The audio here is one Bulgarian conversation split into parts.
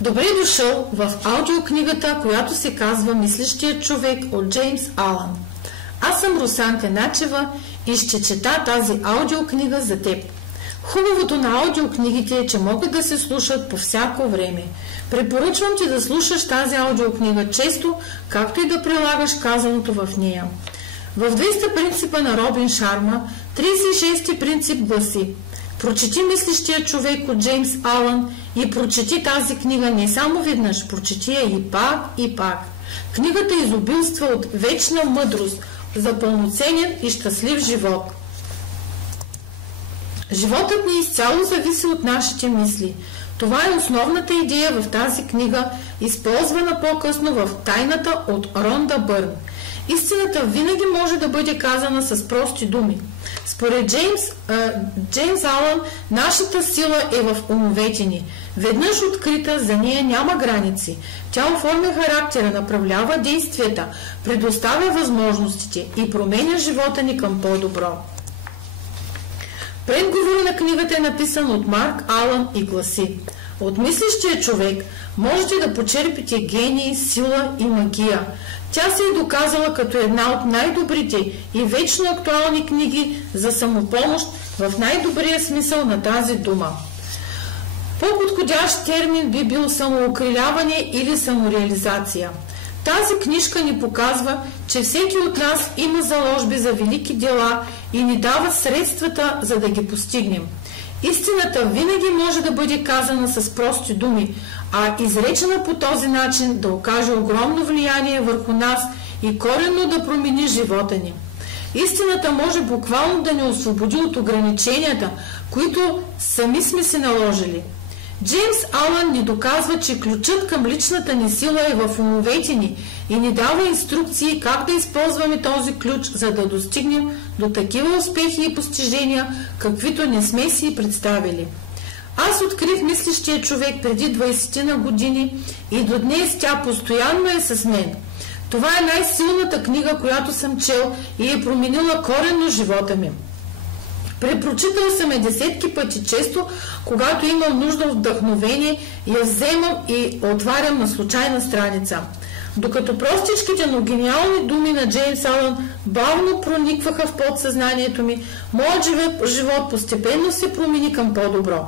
Добре дошъл в аудиокнигата, която се казва "Мислещият човек" от Джеймс Алън. Аз съм Русанка Начева и ще чета тази аудиокнига за теб. Хубавото на аудиокнигите е, че могат да се слушат по всяко време. Препоръчвам ти да слушаш тази аудиокнига често, както и да прилагаш казаното в нея. В 200 принципа на Робин Шарма, 36-ти принцип гласи: прочети "Мислещия човек" от Джеймс Алън и прочети тази книга не само веднъж, прочети я и пак и пак. Книгата изобилства от вечна мъдрост за пълноценен и щастлив живот. Животът ни изцяло зависи от нашите мисли. Това е основната идея в тази книга, използвана по-късно в "Тайната" от Ронда Бърн. Истината винаги може да бъде казана с прости думи. Според Джеймс Алън, нашата сила е в умовете ни. Веднъж открита, за нея няма граници. Тя оформя характера, направлява действията, предоставя възможностите и променя живота ни към по-добро. Предговор на книгата е написан от Марк Алън и гласи: от мислещия човек можете да почерпите гений, сила и магия. Тя се е доказала като една от най-добрите и вечно актуални книги за самопомощ в най-добрия смисъл на тази дума. По-подходящ термин би бил самоукриляване или самореализация. Тази книжка ни показва, че всеки от нас има заложби за велики дела и ни дава средствата, за да ги постигнем. Истината винаги може да бъде казана с прости думи, а изречена по този начин да окаже огромно влияние върху нас и коренно да промени живота ни. Истината може буквално да ни освободи от ограниченията, които сами сме си наложили. Джеймс Алън ни доказва, че ключът към личната ни сила е в умовете ни и ни дава инструкции как да използваме този ключ, за да достигнем до такива успехи и постижения, каквито не сме си представили. Аз открих "Мислещия човек" преди 20 години и до днес тя постоянно е с мен. Това е най-силната книга, която съм чел и е променила коренно живота ми. Препрочитал съм я десетки пъти, често, когато имам нужда от вдъхновение, я вземам и отварям на случайна страница. Докато простичките, но гениални думи на Джеймс Алън бавно проникваха в подсъзнанието ми, моят живот постепенно се промени към по-добро.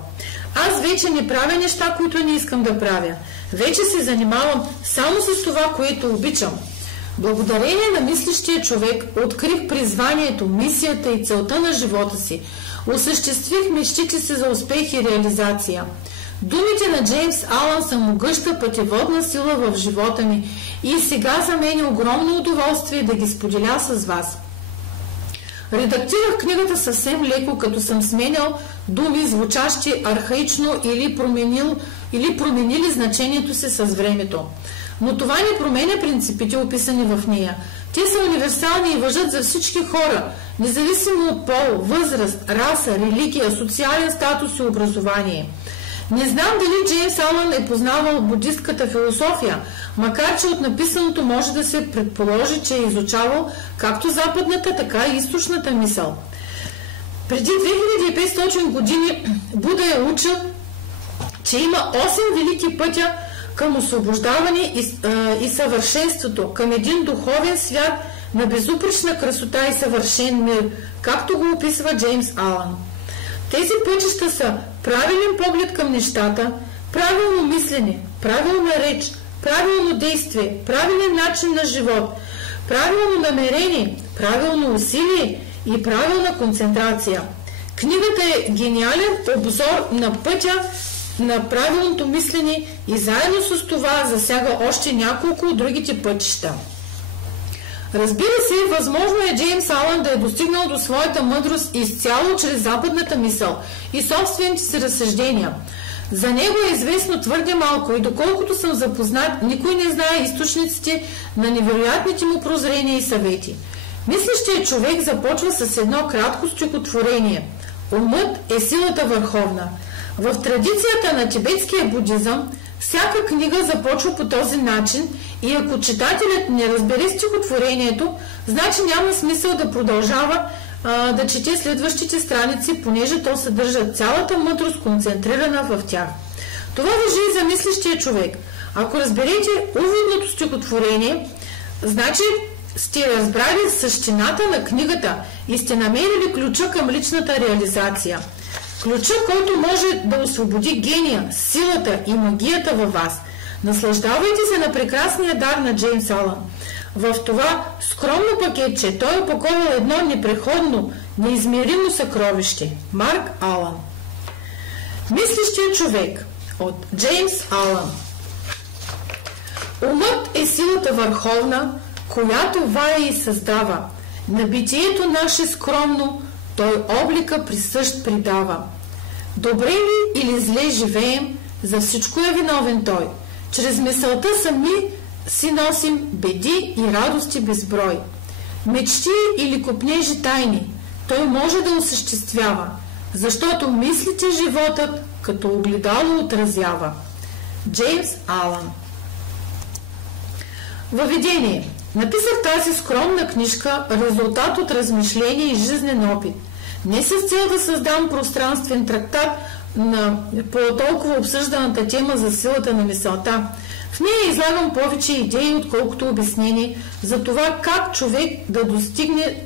Аз вече не правя неща, които не искам да правя. Вече се занимавам само с това, което обичам. Благодарение на "Мислещия човек" открих призванието, мисията и целта на живота си. Осъществих мечтите си за успех и реализация. Думите на Джеймс Алън са могъща пътеводна сила в живота ми и сега за мен е огромно удоволствие да ги споделя с вас. Редактирах книгата съвсем леко, като съм сменял думи, звучащи архаично или променили значението си с времето. Но това не променя принципите, описани в нея. Те са универсални и важат за всички хора, независимо от пол, възраст, раса, религия, социален статус и образование. Не знам дали Джеймс Алън е познавал будистката философия, макар че от написаното може да се предположи, че е изучавал както западната, така и източната мисъл. Преди 2500 години Буда е учил, че има 8 велики пътя към освобождаване и съвършенството, към един духовен свят на безупречна красота и съвършен мир, както го описва Джеймс Алън. Тези пътища са правилен поглед към нещата, правилно мислене, правилна реч, правилно действие, правилен начин на живот, правилно намерение, правилно усилие и правилна концентрация. Книгата е гениален обзор на пътя на правилното мислене и заедно с това засяга още няколко от другите пътища. Разбира се, възможно е Джеймс Алън да е достигнал до своята мъдрост изцяло чрез западната мисъл и собствените си разсъждения. За него е известно твърде малко и доколкото съм запознат, никой не знае източниците на невероятните му прозрения и съвети. Мислещият човек започва с едно кратко стихотворение: "Умът е силата върховна". В традицията на тибетския будизъм всяка книга започва по този начин и ако читателят не разбере стихотворението, значи няма смисъл да продължава да чете следващите страници, понеже то съдържа цялата мъдрост концентрирана в тях. Това важи и за мислещия човек. Ако разберете уводното стихотворение, значи сте разбрали същината на книгата и сте намерили ключа към личната реализация. Ключа, който може да освободи гения, силата и магията във вас. Наслаждавайте се на прекрасния дар на Джеймс Алън. В това скромно пакетче той е паковал едно непреходно, неизмеримо съкровище. Марк Алън. Мислещия човек от Джеймс Алън. Умът е силата върховна, която вае и създава. На битието наше скромно той облика присъщ придава. Добре ли или зле живеем, за всичко е виновен той. Чрез мисълта сами си носим беди и радости безброй. Мечти или копнежи тайни той може да осъществява, защото мислите животът като огледало отразява. Джеймс Алън. Въведение. Написах тази скромна книжка резултат от размишление и жизнен опит. Не с цел да създам пространствен трактат по толкова обсъжданата тема за силата на мисълта. В нея излагам повече идеи, отколкото обяснение за това как човек да достигне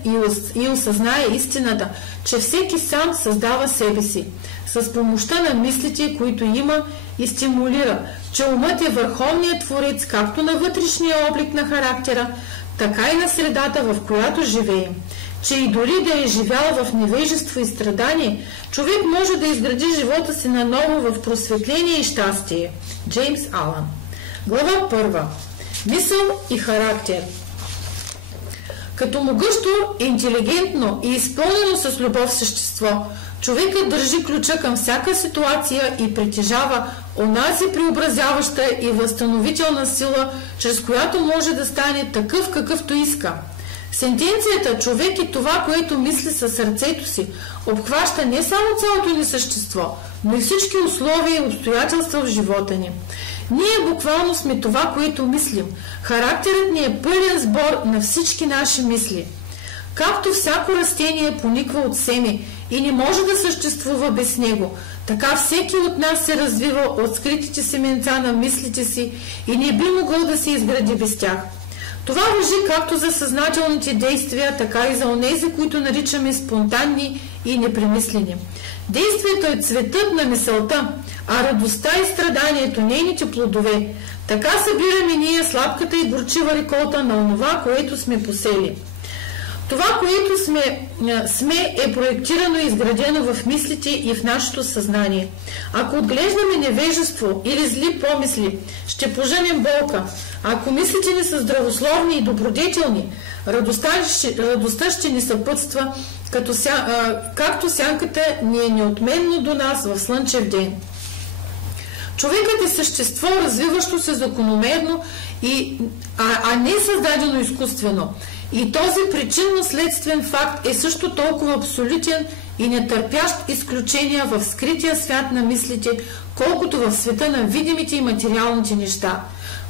и осъзнае истината, че всеки сам създава себе си, с помощта на мислите, които има и стимулира, че умът е върховният творец както на вътрешния облик на характера, така и на средата, в която живеем. Че и дори да е живял в невежество и страдание, човек може да изгради живота си наново в просветление и щастие. Джеймс Алън. Глава 1. Мисъл и характер. Като могъщо, интелигентно и изпълнено с любов същество, човекът държи ключа към всяка ситуация и притежава онази преобразяваща и възстановителна сила, чрез която може да стане такъв, какъвто иска. Сентенцията «човек е това, което мисли със сърцето си» обхваща не само цялото ни същество, но и всички условия и обстоятелства в живота ни. Ние буквално сме това, което мислим. Характерът ни е пълен сбор на всички наши мисли. Както всяко растение пониква от семе и не може да съществува без него, така всеки от нас се развива от скритите семенца на мислите си и не би могъл да се изгради без тях. Това важи както за съзнателните действия, така и за онези, които наричаме спонтанни и непремислени. Действието е цветът на мисълта, а радостта и страданието нейните плодове. Така събираме ние сладката и горчива реколта на онова, което сме посели. Това, което сме е проектирано и изградено в мислите и в нашето съзнание. Ако отглеждаме невежество или зли помисли, ще поженем болка. Ако мислите ни са здравословни и добродетелни, радостта ще ни съпътства, както сянката ни е неотменно до нас в слънчев ден. Човекът е същество, развиващо се закономерно, а не създадено изкуствено. И този причинно-следствен факт е също толкова абсолютен и нетърпящ изключения в скрития свят на мислите, колкото в света на видимите и материалните неща.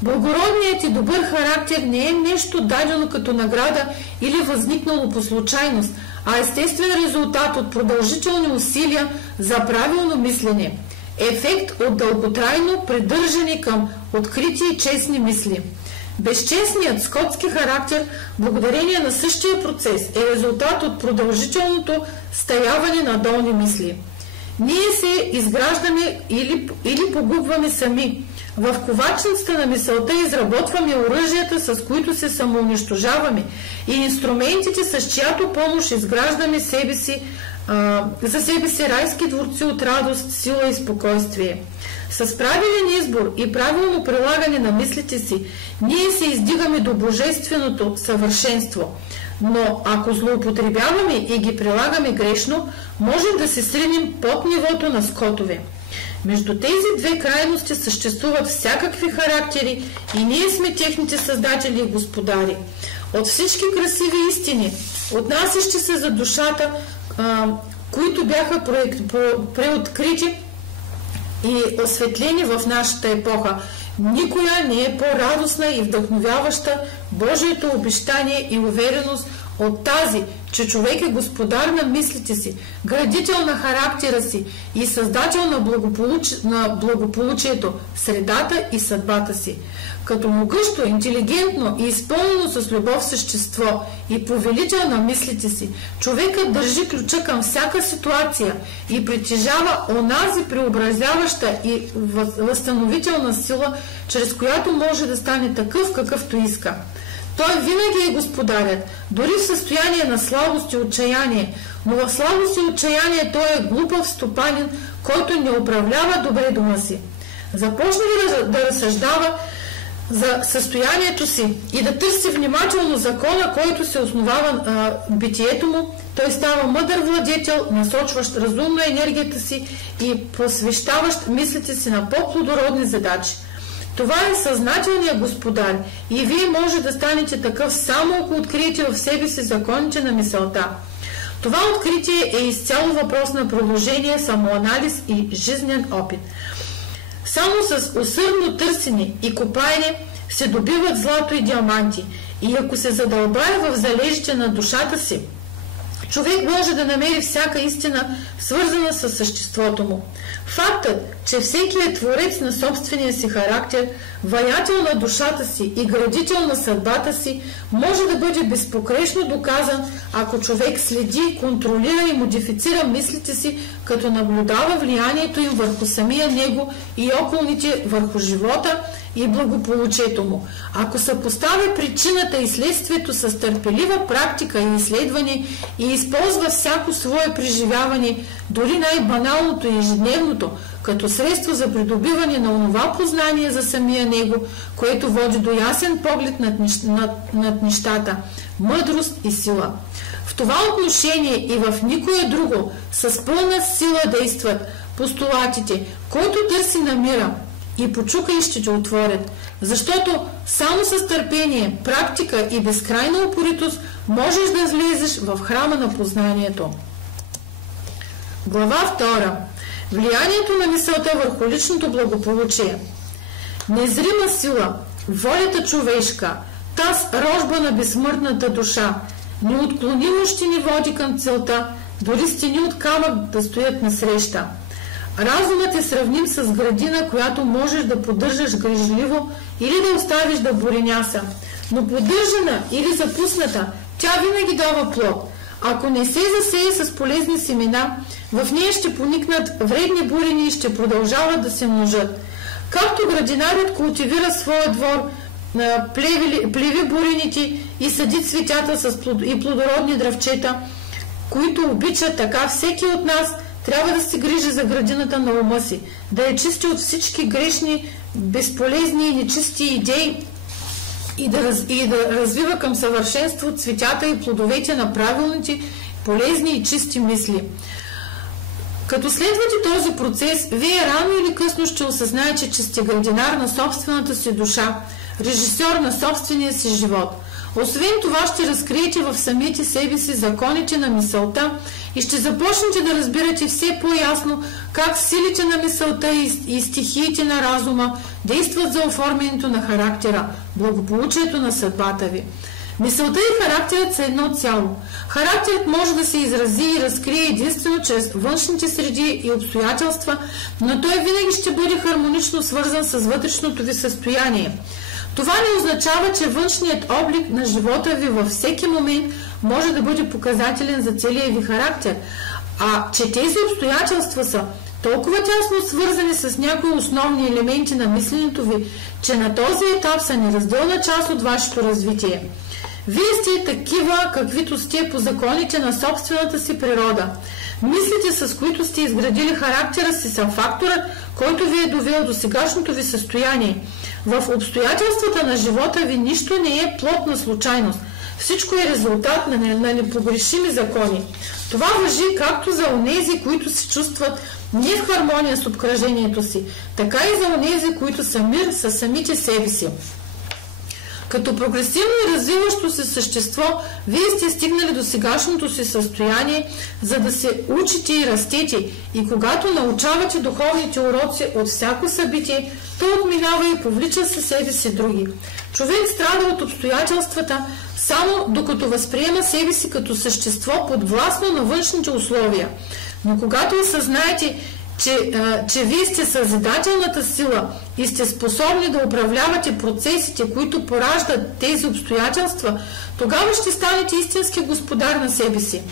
Благородният и добър характер не е нещо дадено като награда или възникнало по случайност, а естествен резултат от продължителни усилия за правилно мислене. Ефект от дълготрайно придържане към открити и честни мисли. Безчестният скотски характер, благодарение на същия процес, е резултат от продължителното стаяване на долни мисли. Ние се изграждаме или погубваме сами. В ковачницата на мисълта изработваме оръжията, с които се самоунищожаваме, и инструментите, с чиято помощ изграждаме за себе си райски дворци от радост, сила и спокойствие. С правилен избор и правилно прилагане на мислите си, ние се издигаме до божественото съвършенство. Но ако злоупотребяваме и ги прилагаме грешно, можем да се сринем под нивото на скотове. Между тези две крайности съществуват всякакви характери и ние сме техните създатели и господари. От всички красиви истини, отнасящи се за душата, които бяха преоткрити и осветлени в нашата епоха, никоя не е по-радостна и вдъхновяваща Божието обещание и увереност от тази, че човек е господар на мислите си, градител на характера си и създател на благополучието, средата и съдбата си. Като могъщо, интелигентно и изпълнено с любов същество и повелител на мислите си, човекът държи ключа към всяка ситуация и притежава онази преобразяваща и възстановителна сила, чрез която може да стане такъв, какъвто иска. Той винаги е господарят, дори в състояние на слабост и отчаяние, но в слабост и отчаяние той е глупав стопанин, който не управлява добре дома си. Започне да разсъждава за състоянието си и да търси внимателно закона, който се основава битието му, той става мъдър владетел, насочващ разумно енергията си и посвещаващ мислите си на по-плодородни задачи. Това е съзнателният господар и вие може да станете такъв само ако откриете в себе си законите на мисълта. Това откритие е изцяло въпрос на продължение, самоанализ и жизнен опит. Само с усърдно търсене и копаене се добиват злато и диаманти и ако се задълбае в залежите на душата си, човек може да намери всяка истина, свързана с съществото му. Фактът, че всеки е творец на собствения си характер, ваятел на душата си и градител на съдбата си, може да бъде безпокрешно доказан, ако човек следи, контролира и модифицира мислите си, като наблюдава влиянието им върху самия него и околните върху живота и благополучието му. Ако съпоставя причината и следствието с търпелива практика и изследване и използва всяко свое преживяване, дори най-баналното и ежедневното, като средство за придобиване на онова познание за самия него, което води до ясен поглед над нещата, мъдрост и сила. В това отношение и в никое друго с пълна сила действат постулатите, който търси намира и почука и ще те отворят, защото само с търпение, практика и безкрайна упоритост можеш да влезеш в храма на познанието. Глава 2. Влиянието на мисълта върху личното благополучие. Незрима сила, волята човешка, таз рожба на безсмъртната душа, неотклонимо ще ни води към целта, дори стени от камък да стоят насреща. Разумът е сравним с градина, която можеш да поддържаш грижливо или да оставиш да буреняса. Но поддържана или запусната, тя винаги дава плод. Ако не се засее с полезни семена, в нея ще поникнат вредни бурени и ще продължават да се множат. Както градинарят култивира своя двор, плеви бурените и съди цветята и плодородни дръвчета, които обичат, така всеки от нас трябва да се грижи за градината на ума си, да я чисти от всички грешни, безполезни и нечисти идеи и да развива към съвършенство цветята и плодовете на правилните, полезни и чисти мисли. Като следвате този процес, вие рано или късно ще осъзнаете, че сте градинар на собствената си душа, режисьор на собствения си живот. Освен това ще разкриете в самите себе си законите на мисълта и ще започнете да разбирате все по-ясно как силите на мисълта и стихиите на разума действат за оформянето на характера, благополучието на съдбата ви. Мисълта и характерът са едно цяло. Характерът може да се изрази и разкрие единствено чрез външните среди и обстоятелства, но той винаги ще бъде хармонично свързан с вътрешното ви състояние. Това не означава, че външният облик на живота ви във всеки момент може да бъде показателен за целия ви характер, а че тези обстоятелства са толкова тясно свързани с някои основни елементи на мисленето ви, че на този етап са неразделна част от вашето развитие. Вие сте такива, каквито сте по законите на собствената си природа. Мислите, с които сте изградили характера си, са факторът, който ви е довел до сегашното ви състояние. В обстоятелствата на живота ви нищо не е плод на случайност. Всичко е резултат на непогрешими закони. Това важи както за онези, които се чувстват не в хармония с обкръжението си, така и за онези, които са мир със самите себе си. Като прогресивно и развиващо се същество, вие сте стигнали до сегашното си състояние, за да се учите и растете. И когато научавате духовните уроци от всяко събитие, то отминава и повлича със себе си други. Човек страда от обстоятелствата, само докато възприема себе си като същество подвластно на външните условия. Но когато осъзнаете, че вие сте съзидателната сила и сте способни да управлявате процесите, които пораждат тези обстоятелства, тогава ще станете истински господар на себе си.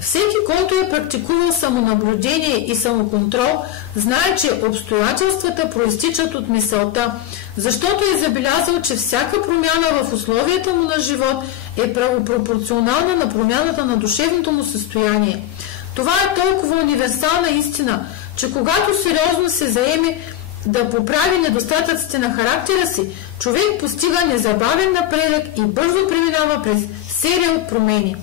Всеки, който е практикувал самонаблюдение и самоконтрол, знае, че обстоятелствата проистичат от мисълта, защото е забелязал, че всяка промяна в условията му на живот е правопропорционална на промяната на душевното му състояние. Това е толкова универсална истина, че когато сериозно се заеме да поправи недостатъците на характера си, човек постига незабавен напредък и бързо преминава през серия от промени.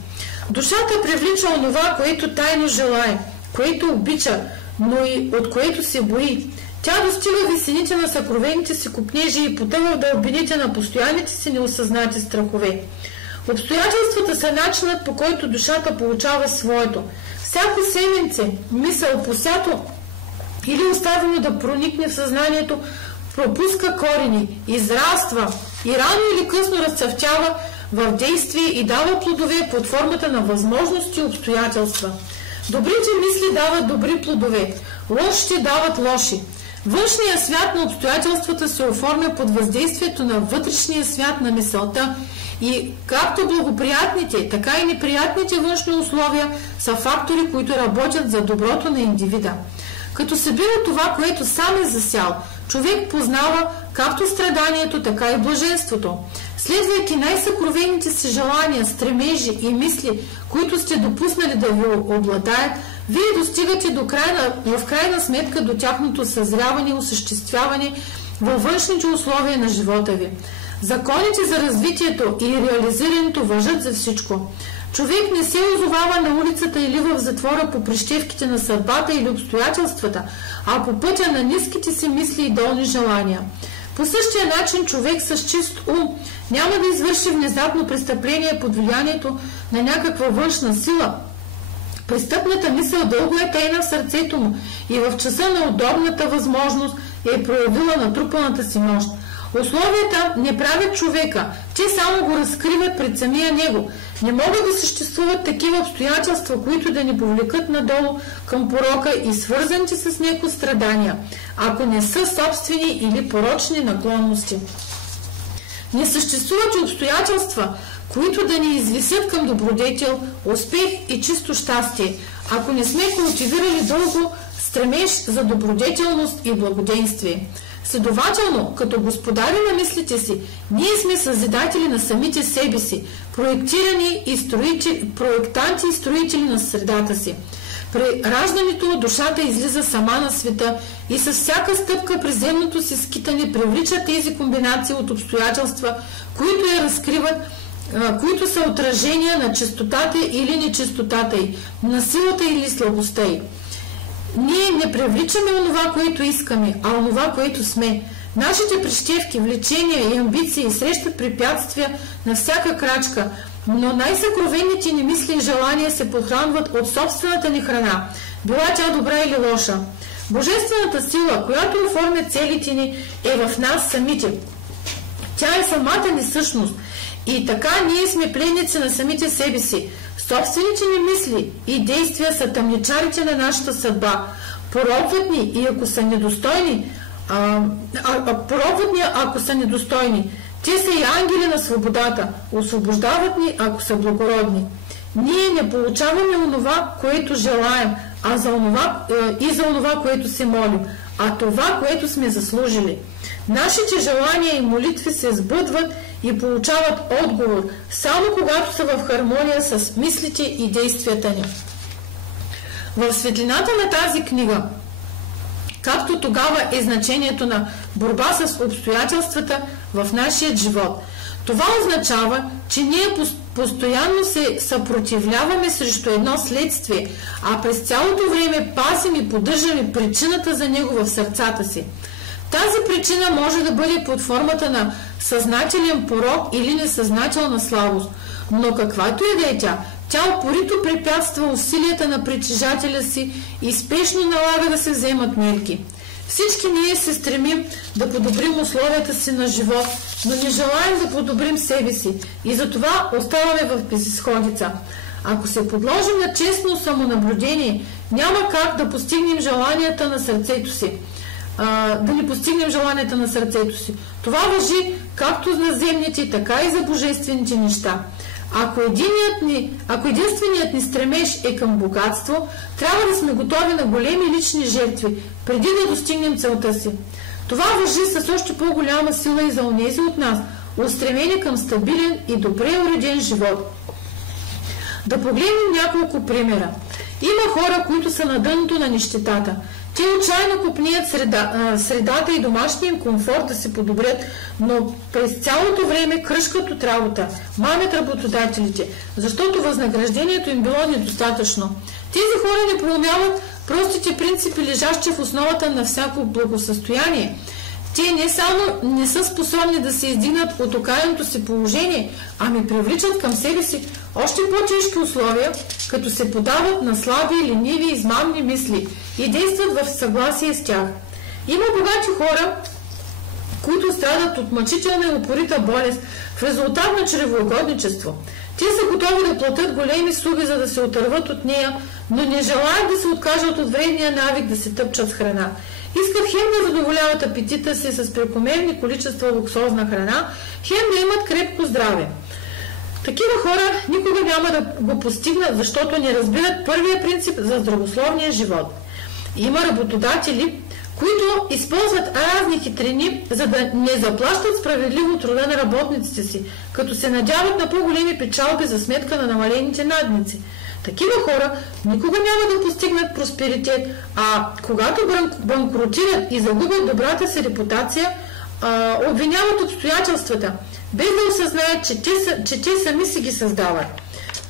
Душата привлича онова, което тайно желае, което обича, но и от което се бои. Тя достига висините на съкровените си копнежи и потъва в дълбините на постоянните си неосъзнати страхове. Обстоятелствата са начинът, по който душата получава своето. Всяко семенце, мисъл, посято или оставено да проникне в съзнанието, пропуска корени, израства и рано или късно разцъфтява в действие и дава плодове под формата на възможности и обстоятелства. Добрите мисли дават добри плодове, лошите дават лоши. Външният свят на обстоятелствата се оформя под въздействието на вътрешния свят на мисълта и както благоприятните, така и неприятните външни условия са фактори, които работят за доброто на индивида. Като събира това, което сам е засял, човек познава както страданието, така и блаженството. Следвайки най-съкровените си желания, стремежи и мисли, които сте допуснали да ви обладаят, вие достигате в крайна сметка до тяхното съзряване и осъществяване във външните условия на живота ви. Законите за развитието и реализирането важат за всичко. Човек не се озовава на улицата или в затвора по прищевките на съдбата или обстоятелствата, а по пътя на ниските си мисли и долни желания. По същия начин човек с чист ум няма да извърши внезапно престъпление под влиянието на някаква външна сила. Престъпната мисъл дълго е тайна в сърцето му и в часа на удобната възможност е проявила натрупаната си мощ. Условията не правят човека, те само го разкриват пред самия него. Не могат да съществуват такива обстоятелства, които да ни повлекат надолу към порока и свързаните с него страдания, ако не са собствени или порочни наклонности. Не съществуват и обстоятелства, които да ни извисят към добродетел, успех и чисто щастие, ако не сме култивирали дълго стремеж за добродетелност и благоденствие. Следователно, като господари на мислите си, ние сме съзидатели на самите себе си, проектанти и строители на средата си. При раждането душата излиза сама на света и с всяка стъпка при земното си скитане привлича тези комбинации от обстоятелства, които я разкриват, които са отражения на чистотата или нечистотата й, на силата или слабостта й. Ние не привличаме онова, което искаме, а онова, което сме. Нашите прищевки, влечения и амбиции срещат препятствия на всяка крачка, но най-съкровените ни мисли и желания се подхранват от собствената ни храна, била тя добра или лоша. Божествената сила, която оформя целите ни, е в нас самите. Тя е самата ни същност и така ние сме пленници на самите себе си. Собствените ни мисли и действия са тъмничарите на нашата съдба. Поробват ни и ако са недостойни, ако са недостойни. Те са и ангели на свободата. Освобождават ни, ако са благородни. Ние не получаваме онова, което желаем, за онова, което се молим, а това, което сме заслужили. Нашите желания и молитви се сбъдват и получават отговор, само когато са в хармония с мислите и действията ни. В светлината на тази книга, както тогава е значението на борба с обстоятелствата в нашия живот, това означава, че ние постоянно се съпротивляваме срещу едно следствие, а през цялото време пазим и поддържаме причината за него в сърцата си. Тази причина може да бъде под формата на съзнателен порок или несъзнателна слабост. Но каквато и да е тя упорито препятства усилията на притежателя си и спешно налага да се вземат мерки. Всички ние се стремим да подобрим условията си на живот, но не желаем да подобрим себе си и затова оставаме в безизходица. Ако се подложим на честно самонаблюдение, няма как да постигнем желанията на сърцето си. Това важи както за земните, така и за божествените неща. Ако единственият ни стремеж е към богатство, трябва да сме готови на големи лични жертви, преди да достигнем целта си. Това важи с още по-голяма сила и за онези от нас, устремени към стабилен и добре уреден живот. Да погледнем няколко примера. Има хора, които са на дъното на нищетата. Те отчаяно копнеят средата и домашния им комфорт да се подобрят, но през цялото време кръшкат от работа, мамят работодателите, защото възнаграждението им било недостатъчно. Тези хора не проумяват простите принципи, лежащи в основата на всяко благосъстояние. Те не само не са способни да се издигнат от окаяното си положение, ами привличат към себе си още по-тежки условия, като се подават на слаби, лениви, измамни мисли и действат в съгласие с тях. Има богати хора, които страдат от мъчителна и упорита болест в резултат на чревоугодничество. Те са готови да платят големи суми, за да се отърват от нея, но не желаят да се откажат от вредния навик да се тъпчат с храна. Искат хем да задоволяват апетита си с прекомерни количества луксозна храна, хем да имат крепко здраве. Такива хора никога няма да го постигнат, защото не разбират първия принцип за здравословния живот. Има работодатели, които използват разни хитрини, за да не заплащат справедливо труда на работниците си, като се надяват на по-големи печалби за сметка на намалените надници. Такива хора никога няма да постигнат просперитет, а когато банкротират и загубят добрата си репутация, обвиняват обстоятелствата, без да осъзнаят, че те сами си ги създават.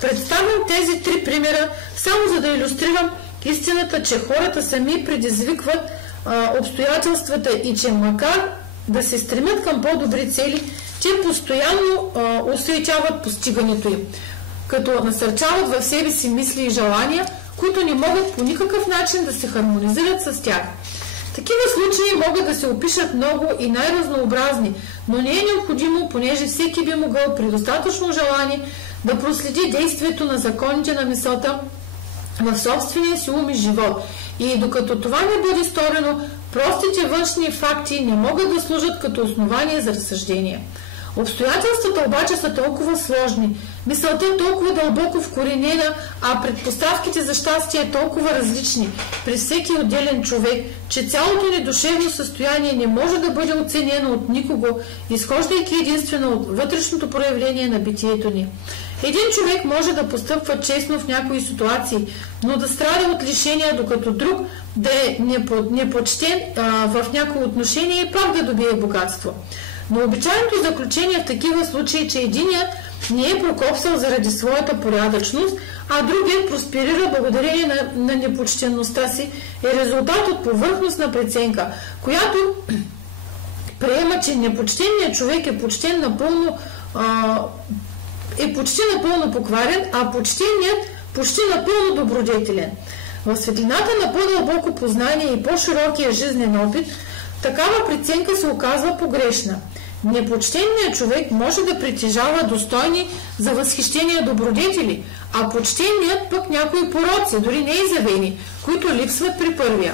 Представям тези три примера, само за да илюстрирам истината, че хората сами предизвикват обстоятелствата и че макар да се стремят към по-добри цели, те постоянно осуетяват постигането им, като насърчават в себе си мисли и желания, които не могат по никакъв начин да се хармонизират с тях. Такива случаи могат да се опишат много и най-разнообразни, но не е необходимо, понеже всеки би могъл при достатъчно желание да проследи действието на законите на мисълта в собствения си ум и живот. И докато това не бъде сторено, простите външни факти не могат да служат като основание за разсъждение. Обстоятелствата обаче са толкова сложни, мисълта е толкова дълбоко вкоренена, а предпоставките за щастие е толкова различни при всеки отделен човек, че цялото ни душевно състояние не може да бъде оценено от никого, изхождайки единствено от вътрешното проявление на битието ни. Един човек може да постъпва честно в някои ситуации, но да страда от лишения, докато друг да е непочтен в някои отношения и пак да добие богатство. Но обичайното заключение в такива случаи, че единият не е прокопсал заради своята порядъчност, а другият просперира благодарение на непочтенността си, е резултат от повърхностна преценка, която приема, че непочтеният човек е почти напълно покварен, а почтеният почти напълно добродетелен. В светлината на по-дълбоко познание и по-широкия жизнен опит, такава преценка се оказва погрешна. Непочтеният човек може да притежава достойни за възхищение добродетели, а почтеният пък някои пороци, дори неизявени, които липсват при първия.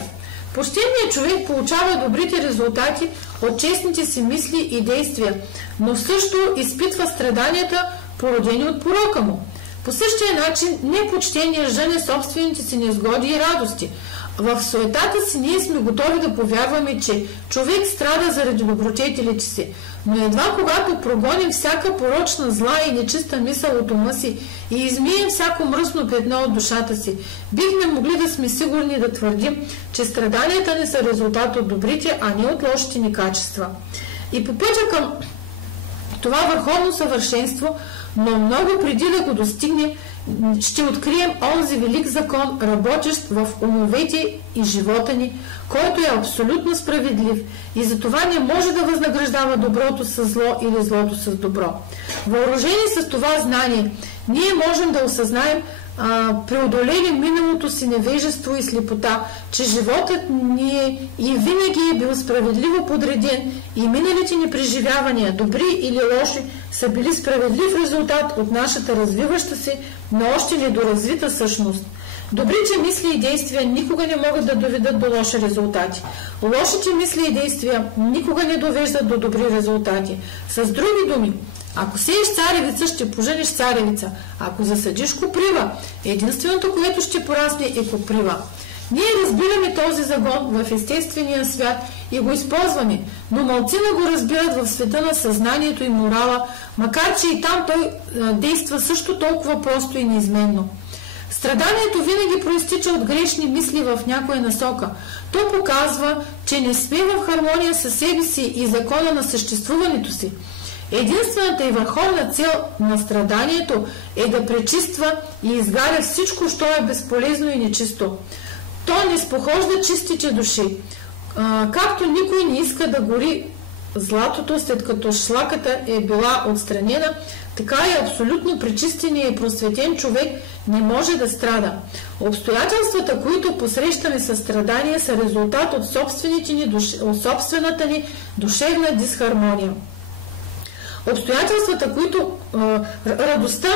Почтеният човек получава добрите резултати от честните си мисли и действия, но също изпитва страданията, породени от порока му. По същия начин непочтеният жъне собствените си незгоди и радости. В суетата си ние сме готови да повярваме, че човек страда заради добродетелите си, но едва когато прогоним всяка порочна, зла и нечиста мисъл от ума си и измием всяко мръсно петно от душата си, бихме могли да сме сигурни да твърдим, че страданията не са резултат от добрите, а не от лошите ни качества. И по пътя към това върховно съвършенство, но много преди да го достигне, ще открием онзи велик закон, работещ в умовете и живота ни, който е абсолютно справедлив и затова не може да възнаграждава доброто с зло или злото с добро. Въоръжени с това знание, ние можем да осъзнаем, преодолели миналото си невежество и слепота, че животът ни е и винаги е бил справедливо подреден и миналите ни преживявания, добри или лоши, са били справедлив резултат от нашата развиваща се, но още недоразвита същност. Добрите мисли и действия никога не могат да доведат до лоши резултати. Лошите мисли и действия никога не довеждат до добри резултати. С други думи, ако сееш царевица, ще поженеш царевица. Ако засадиш коприва, единственото, което ще порасне, е коприва. Ние разбираме този закон в естествения свят и го използваме, но малцина го разбират в света на съзнанието и морала, макар че и там той действа също толкова просто и неизменно. Страданието винаги проистича от грешни мисли в някоя насока. То показва, че не сме в хармония със себе си и закона на съществуването си. Единствената и върховна цел на страданието е да пречиства и изгаря всичко, що е безполезно и нечисто. То не спохожда чистите души. Както никой не иска да гори златото, след като шлаката е била отстранена, така и абсолютно пречистеният и просветен човек не може да страда. Обстоятелствата, които посрещаме със страдания, са резултат от собствената ни душевна дисхармония. Обстоятелствата, които радостта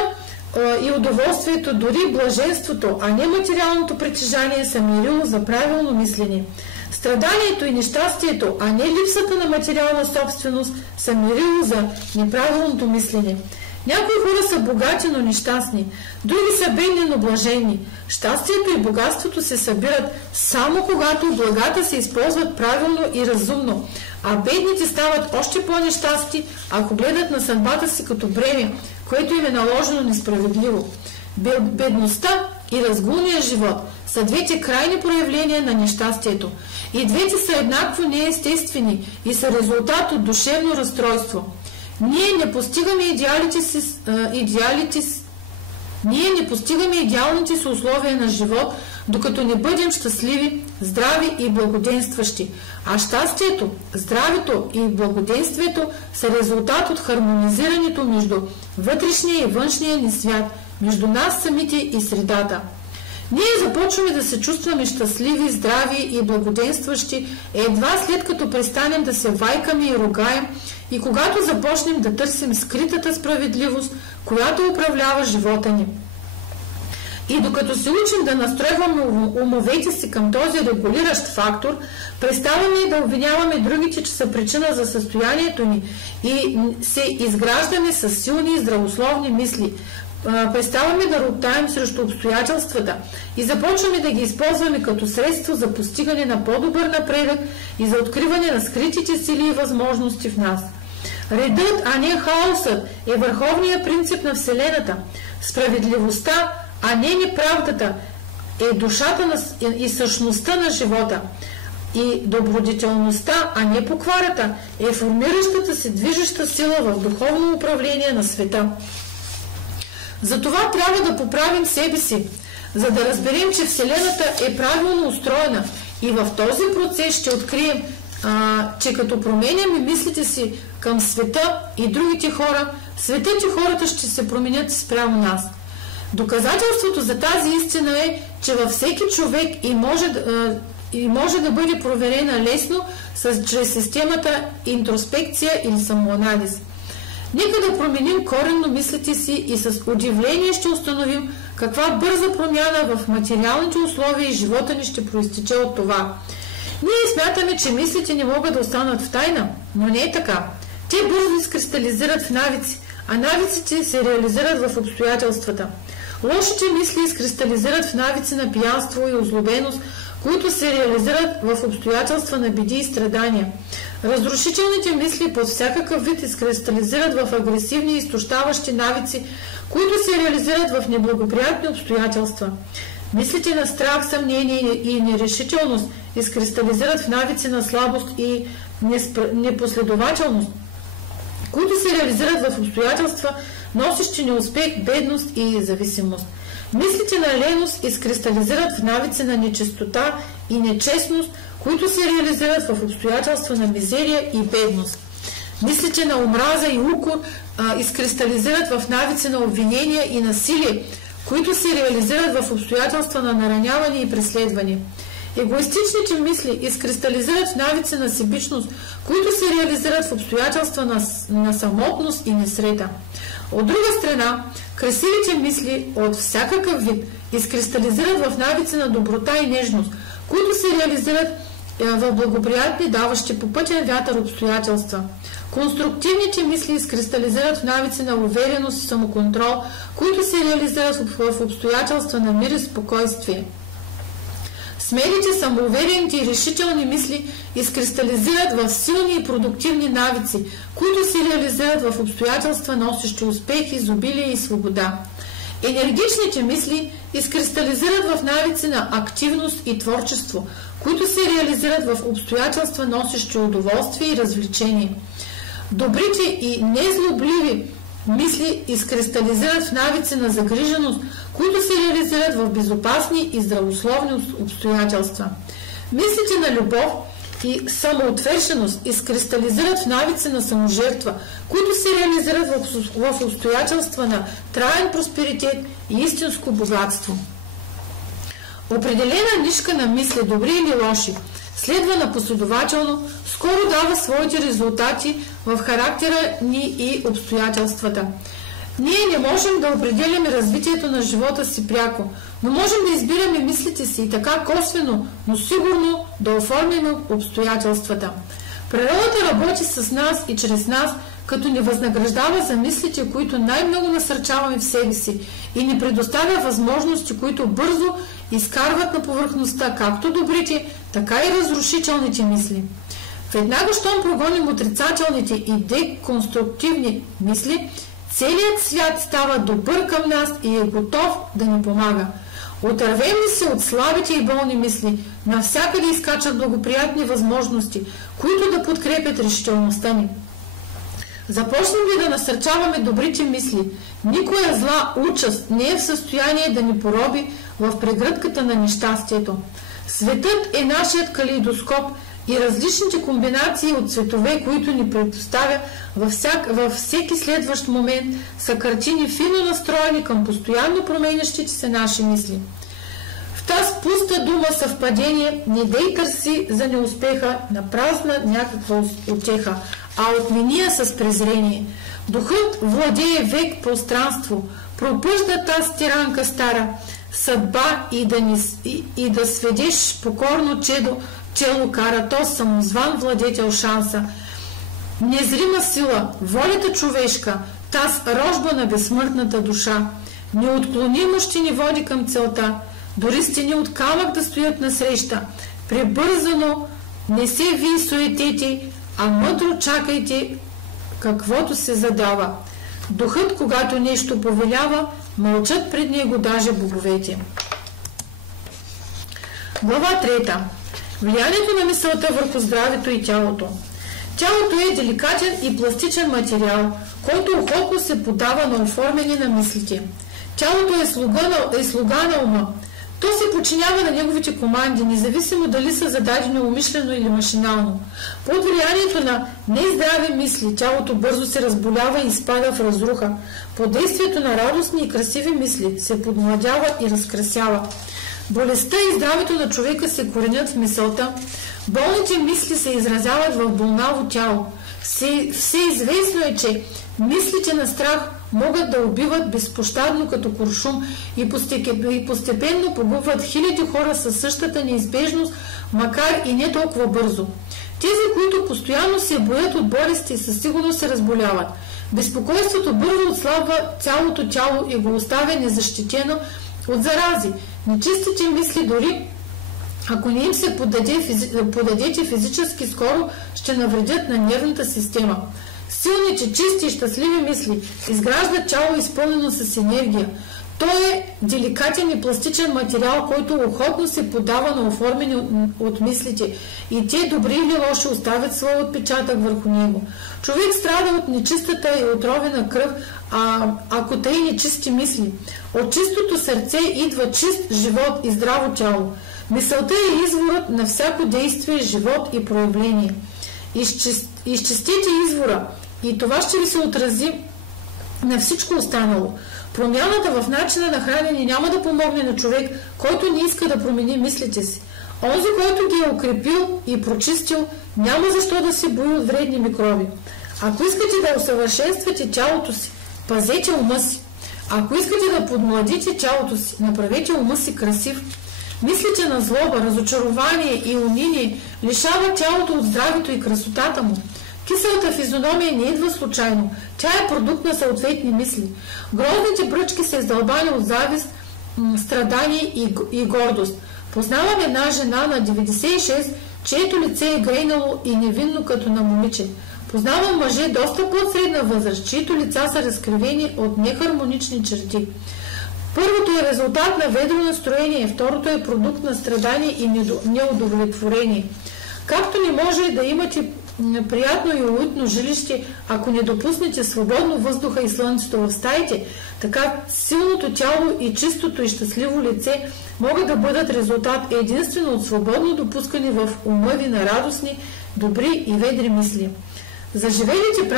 и удоволствието, дори блаженството, а не материалното притежание, са мерило за правилно мислене. Страданието и нещастието, а не липсата на материална собственост, са мерило за неправилното мислене. Някои хора са богати, но нещастни, други са бедни, но блажени. Щастието и богатството се събират само когато благата се използват правилно и разумно, а бедните стават още по-нещастни, ако гледат на съдбата си като бреме, което им е наложено несправедливо. Бедността и разгулния живот са двете крайни проявления на нещастието. И двете са еднакво неестествени и са резултат от душевно разстройство. Ние не постигаме идеалните си условия на живот, докато не бъдем щастливи, здрави и благоденстващи. А щастието, здравето и благоденствието са резултат от хармонизирането между вътрешния и външния ни свят, между нас самите и средата. Ние започваме да се чувстваме щастливи, здрави и благоденстващи едва след като престанем да се вайкаме и ругаем и когато започнем да търсим скритата справедливост, която управлява живота ни. И докато се учим да настройваме умовете си към този регулиращ фактор, преставаме и да обвиняваме другите, че са причина за състоянието ни и се изграждаме с силни и здравословни мисли. Преставаме да роптаем срещу обстоятелствата и започваме да ги използваме като средство за постигане на по-добър напредък и за откриване на скритите сили и възможности в нас. Редът, а не хаосът, е върховният принцип на Вселената. Справедливостта, а не неправдата, е душата и същността на живота. И добродетелността, а не покварата, е формиращата се движеща сила в духовно управление на света. Затова трябва да поправим себе си, за да разберем, че Вселената е правилно устроена и в този процес ще открием, че като променяме мислите си към света и другите хора, светът и хората ще се променят спрямо нас. Доказателството за тази истина е, че във всеки човек и може да бъде проверена лесно чрез системата интроспекция или самоанализ. Нека да променим коренно мислите си и с удивление ще установим каква бърза промяна в материалните условия и живота ни ще проистече от това. Ние смятаме, че мислите не могат да останат в тайна, но не е така. Те бързо изкристализират в навици, а навиците се реализират в обстоятелствата. Лошите мисли изкристализират в навици на пиянство и озлобеност, които се реализират в обстоятелства на беди и страдания. Разрушителните мисли под всякакъв вид изкристализират в агресивни и изтощаващи навици, които се реализират в неблагоприятни обстоятелства. Мислите на страх, съмнение и нерешителност изкристализират в навици на слабост и непоследователност, които се реализират в обстоятелства, носещи неуспех, бедност и зависимост. Мислите на леност изкристализират в навици на нечистота и нечестност, които се реализират в обстоятелства на мизерия и бедност. Мислите на омраза и укор изкристализират в навици на обвинения и насилие, които се реализират в обстоятелства на нараняване и преследване. Егоистичните мисли изкристализират в навици на себичност, които се реализират в обстоятелства на самотност и несрета. От друга страна, красивите мисли от всякакъв вид изкристализират в навици на доброта и нежност, които се реализират в благоприятни, даващи по пътен вятър обстоятелства. Конструктивните мисли изкристализират в навици на увереност и самоконтрол, които се реализират в обстоятелства на мир и спокойствие. Смелите, самоуверените и решителни мисли изкристализират в силни и продуктивни навици, които се реализират в обстоятелства, носещи успех, изобилие и свобода. Енергичните мисли изкристализират в навици на активност и творчество, които се реализират в обстоятелства, носещи удоволствие и развлечение. Добрите и незлобливи мисли изкристализират в навици на загриженост, които се реализират в безопасни и здравословни обстоятелства. Мислите на любов и самоотвършеност изкристализират в навици на саможертва, които се реализират в обстоятелства на траен просперитет и истинско богатство. Определена нишка на мисли, добри или лоши, следвана последователно, скоро дава своите резултати в характера ни и обстоятелствата. Ние не можем да определяме развитието на живота си пряко, но можем да избираме мислите си и така косвено, но сигурно да оформяме обстоятелствата. Природата работи с нас и чрез нас, като ни възнаграждава за мислите, които най-много насърчаваме в себе си и ни предоставя възможности, които бързо изкарват на повърхността както добрите, така и разрушителните мисли. Веднага, щом прогоним отрицателните и деконструктивни мисли, целият свят става добър към нас и е готов да ни помага. Отървем ли се от слабите и болни мисли, навсякъде изкачат благоприятни възможности, които да подкрепят решителността ни. Започнем ли да насърчаваме добрите мисли, никоя зла участ не е в състояние да ни пороби в прегръдката на нещастието. Светът е нашият калейдоскоп и различните комбинации от цветове, които ни предоставя във всеки следващ момент, са картини фино настроени към постоянно променящите се наши мисли. В тази пуста дума съвпадение не дей търси за неуспеха на празна някаква утеха, а отмени я с презрение. Духът владее век пространство, пропъжда тази тиранка стара съдба и да сведеш покорно чело кара то самозван владетел шанса. Незрима сила, волята човешка, таз рожба на безсмъртната душа, неотклонимо ще ни води към целта, дори стени от камък да стоят насреща. Пребързано не се вий суетете, а мъдро чакайте каквото се задава. Духът, когато нещо повелява, мълчат пред него даже боговете. Глава 3. Влиянието на мисълта върху здравето и тялото. Тялото е деликатен и пластичен материал, който охотно се подава на оформяне на мислите. Тялото е слуга на ума. То се подчинява на неговите команди, независимо дали са зададени умишлено или машинално. Под влиянието на нездрави мисли, тялото бързо се разболява и изпада в разруха. Под действието на радостни и красиви мисли се подмладява и разкрасява. Болестта и здравето на човека се коренят в мисълта. Болните мисли се изразяват в болнаво тяло. Всеизвестно е, че мислите на страх могат да убиват безпощадно като куршум и постепенно погубват хиляди хора със същата неизбежност, макар и не толкова бързо. Тези, които постоянно се боят от болести, със сигурност се разболяват. Безпокойството бързо отслабва цялото тяло и го оставя незащитено от зарази. Нечистите мисли, дори ако не им се подадете физически, скоро ще навредят на нервната система. Силните, чисти и щастливи мисли изграждат тяло изпълнено с енергия. Той е деликатен и пластичен материал, който охотно се подава на оформени от мислите и те, добри или лоши, оставят своя отпечатък върху него. Човек страда от нечистата и отровена кръв, ако тъй нечисти мисли. От чистото сърце идва чист живот и здраво тяло. Мисълта е изворът на всяко действие, живот и проявление. Изчистите извора и това ще ви се отрази на всичко останало. Промяната в начина на хранене няма да помогне на човек, който не иска да промени мислите си. Онзи, който ги е укрепил и прочистил, няма защо да се бои от вредни микроби. Ако искате да усъвършенствате тялото си, пазете ума си. Ако искате да подмладите тялото си, направете ума си красив. Мислите на злоба, разочарование и униние лишават тялото от здравето и красотата му. Киселата физиономия не идва случайно. Тя е продукт на съответни мисли. Грозните бръчки са издълбани от завист, страдание и гордост. Познавам една жена на 96, чието лице е грейнало и невинно като на момиче. Познавам мъже доста под средна възраст, чието лица са разкривени от нехармонични черти. Първото е резултат на ведро настроение, второто е продукт на страдание и неудовлетворение. Както не може да имате приятно и уютно жилище, ако не допуснете свободно въздуха и слънцето в стаите, така силното тяло и чистото и щастливо лице могат да бъдат резултат единствено от свободно допускане в ума ви на радостни, добри и ведри мисли. Заживелите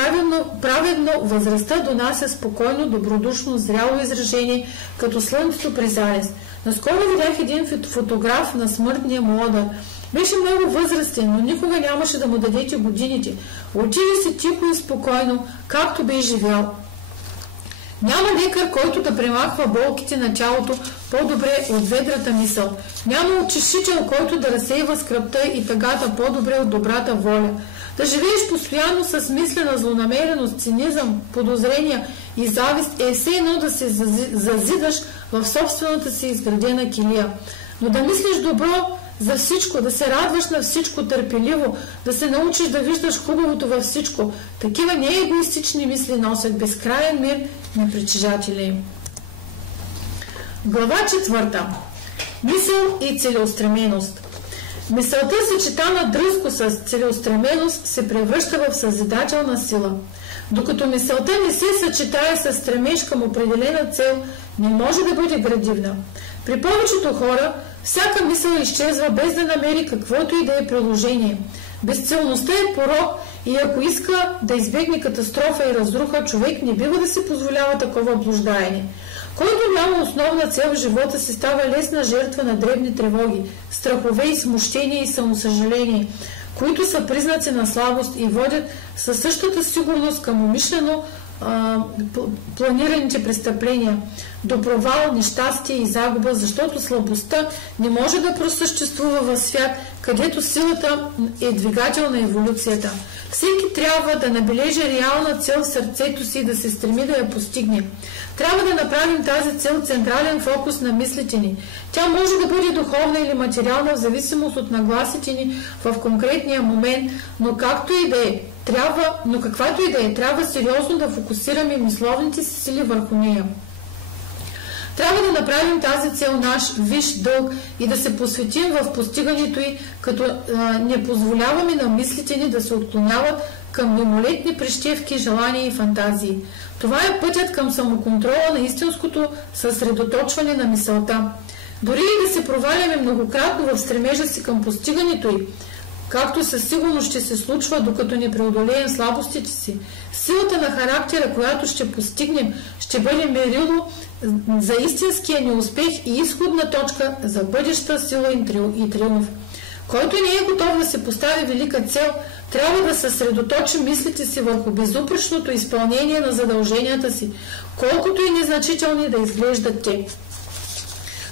праведно възрастта донася спокойно, добродушно, зряло изражение, като слънцето при залез. Наскоро видях един фотограф на смъртния младър. Беше много възрастен, но никога нямаше да му дадете годините. Отиде си тихо и спокойно, както бе живял. Няма лекар, който да премахва болките на тялото по-добре от ведрата мисъл. Няма утешител, който да разсейва скръбта и тъгата по-добре от добрата воля. Да живееш постоянно с мислена злонамереност, цинизъм, подозрения и завист е все едно да се зазидаш в собствената си изградена килия. Но да мислиш добро за всичко, да се радваш на всичко търпеливо, да се научиш да виждаш хубавото във всичко. Такива неегоистични мисли носят безкрайен мир на притежателя им. Глава 4. Мисъл и целеустременост. Мисълта, съчетана дръзко с целеустременост, се превръща в съзидателна сила. Докато мисълта не се съчетае с стремеж към определена цел, не може да бъде градивна. При повечето хора всяка мисъл изчезва без да намери каквото и да е приложение. Безцелността е порок и ако иска да избегне катастрофа и разруха, човек не бива да се позволява такова блуждаене. Който няма основна цел в живота си, става лесна жертва на дребни тревоги, страхове и смущения и самосъжаление, които са признаци на слабост и водят със същата сигурност към умишлено планираните престъпления, до провал, нещастие и загуба, защото слабостта не може да просъществува в свят, където силата е двигател на еволюцията. Всеки трябва да набележи реална цел в сърцето си и да се стреми да я постигне. Трябва да направим тази цел централен фокус на мислите ни. Тя може да бъде духовна или материална в зависимост от нагласите ни в конкретния момент, но каквато и да е, трябва сериозно да фокусираме мисловните си сили върху нея. Трябва да направим тази цел наш висш дълг и да се посветим в постигането й, като не позволяваме на мислите ни да се отклоняват към мимолетни прищевки, желания и фантазии. Това е пътят към самоконтрола на истинското съсредоточване на мисълта. Дори и да се проваляме многократно в стремежа си към постигането й, както със сигурност ще се случва, докато не преодолеем слабостите си, силата на характера, която ще постигнем, ще бъде мерило за истинския неуспех и изходна точка за бъдеща сила и триумф. Който не е готов да се постави велика цел, трябва да съсредоточи мислите си върху безупречното изпълнение на задълженията си, колкото и незначителни да изглеждат те.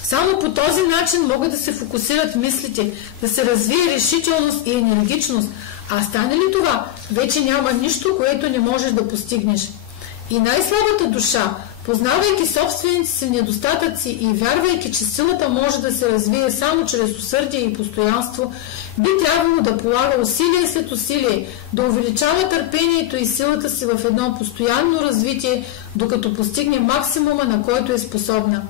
Само по този начин могат да се фокусират мислите, да се развие решителност и енергичност, а стане ли това, вече няма нищо, което не можеш да постигнеш. И най-слабата душа, Познавайки собствените си недостатъци и вярвайки, че силата може да се развие само чрез усърдие и постоянство, би трябвало да полага усилие след усилие, да увеличава търпението и силата си в едно постоянно развитие, докато постигне максимума, на който е способна.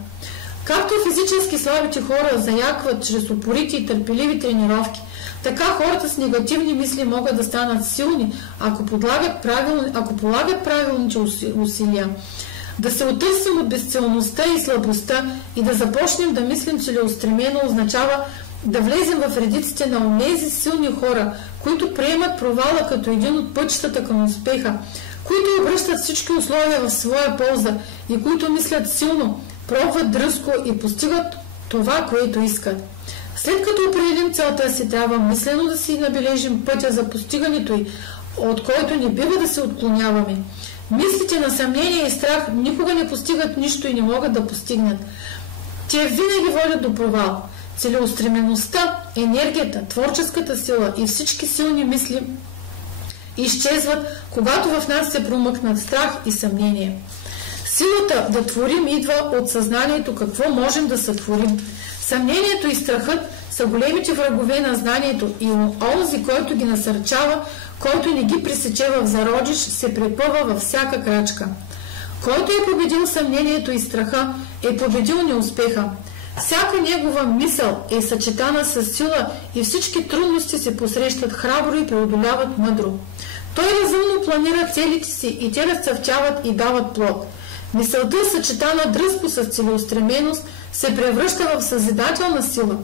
Както физически слабите хора заякват чрез упорити и търпеливи тренировки, така хората с негативни мисли могат да станат силни, ако полагат правилните усилия. Да се отърсим от безцелността и слабостта и да започнем да мислим целеустремено означава да влезем в редиците на онези силни хора, които приемат провала като един от пътищата към успеха, които обръщат всички условия в своя полза и които мислят силно, пробват дръзко и постигат това, което искат. След като определим целта си, трябва мислено да си набележим пътя за постигането й, от който не бива да се отклоняваме. Мислите на съмнение и страх никога не постигат нищо и не могат да постигнат. Те винаги водят до провал. Целеустремеността, енергията, творческата сила и всички силни мисли изчезват, когато в нас се промъкнат страх и съмнение. Силата да творим идва от съзнанието какво можем да сътворим. Съмнението и страхът са големите врагове на знанието и онзи, който ги насърчава, който не ги пресече в зародиш, се препъва във всяка крачка. Който е победил съмнението и страха, е победил неуспеха. Всяка негова мисъл е съчетана с сила и всички трудности се посрещат храбро и преодоляват мъдро. Той разумно планира целите си и те разцъфтяват и дават плод. Мисълта, съчетана дръзко с целеустременост, се превръща в съзидателна сила.